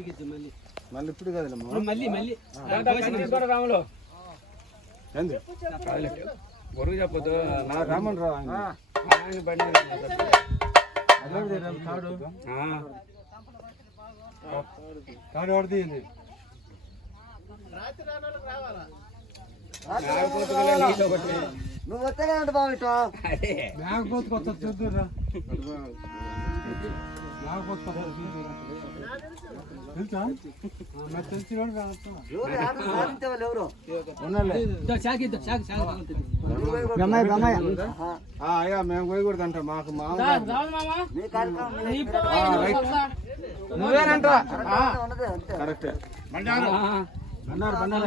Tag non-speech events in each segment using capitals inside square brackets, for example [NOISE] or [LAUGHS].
పెట్టి మళ్ళీ. మళ్ళీ ఇప్పుడు మళ్ళీ చెప్పదు నా నువ్వు వస్తే బాబు బ్యాంక్ మేకపోతే కొత్త చూద్దురా అయ్యా మేము పోయకూడదు అంట మాకు మామూలు కరెక్టే. బండారు. బండారు.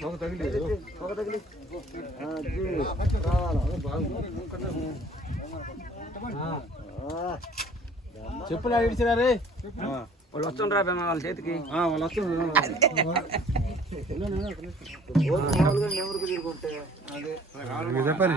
పొగ తగిలి పొగ రే వాళ్ళు వస్తుండ్రా వాళ్ళ చేతికి. వాళ్ళు వస్తుండ్రు చెప్పాలి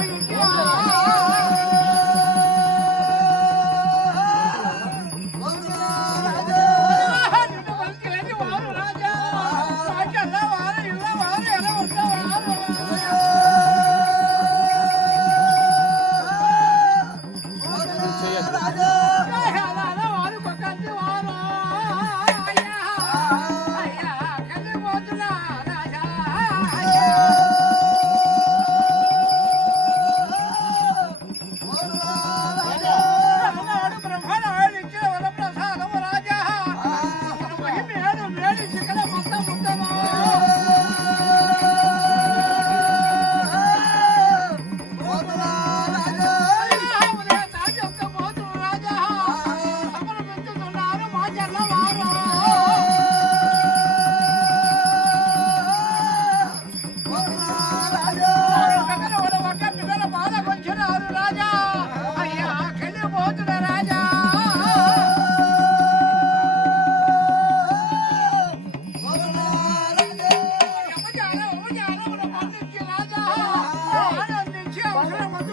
[LAUGHS] 我有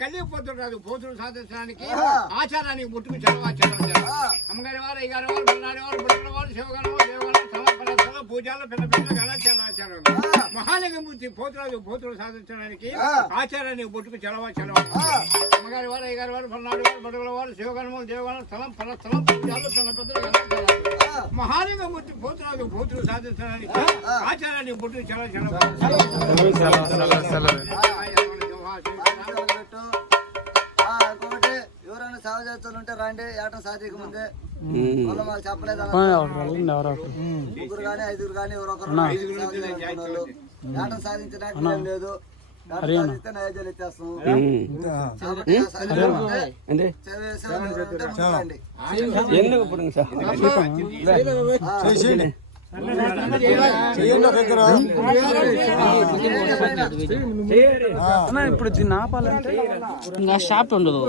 కలిగిపోతుడు రాదు భోజనం సాధించడానికి ఆచారానికి ముట్టుకు చదవ అమ్మగారి వారు అయ్యగారి వారు పిల్లారి వారు పిల్లల వారు శివగారు పూజలు పెద్ద పెద్ద మహాలింగమూర్తి పోతురాజు పోతులు సాధించడానికి ఆచారాన్ని బొట్టుకు చలవ చలవ అమ్మగారి వారు అయ్యగారి వారు పల్నాడు వారు బడుగుల వారు శివగణములు దేవగణం స్థలం పల స్థలం పూజలు తన పెద్దలు మహాలింగమూర్తి పోతురాజు పోతులు సాధించడానికి ఆచారాన్ని బొట్టుకు చలవ చలవ చేస్తులు ఉంటే రండి ఏటం సాధిక ముందే. మాకు చెప్పలేదు ముగ్గురు కానీ ఐదుగురు కానీ ఎవరొకరు. ఏటం సాధించడానికి ఏం లేదు. ఎందుకు ఇప్పుడు చేసేయండి. ఇప్పుడు దీన్ని ఆపాలంటే ఇంకా షాప్ ఉండదు.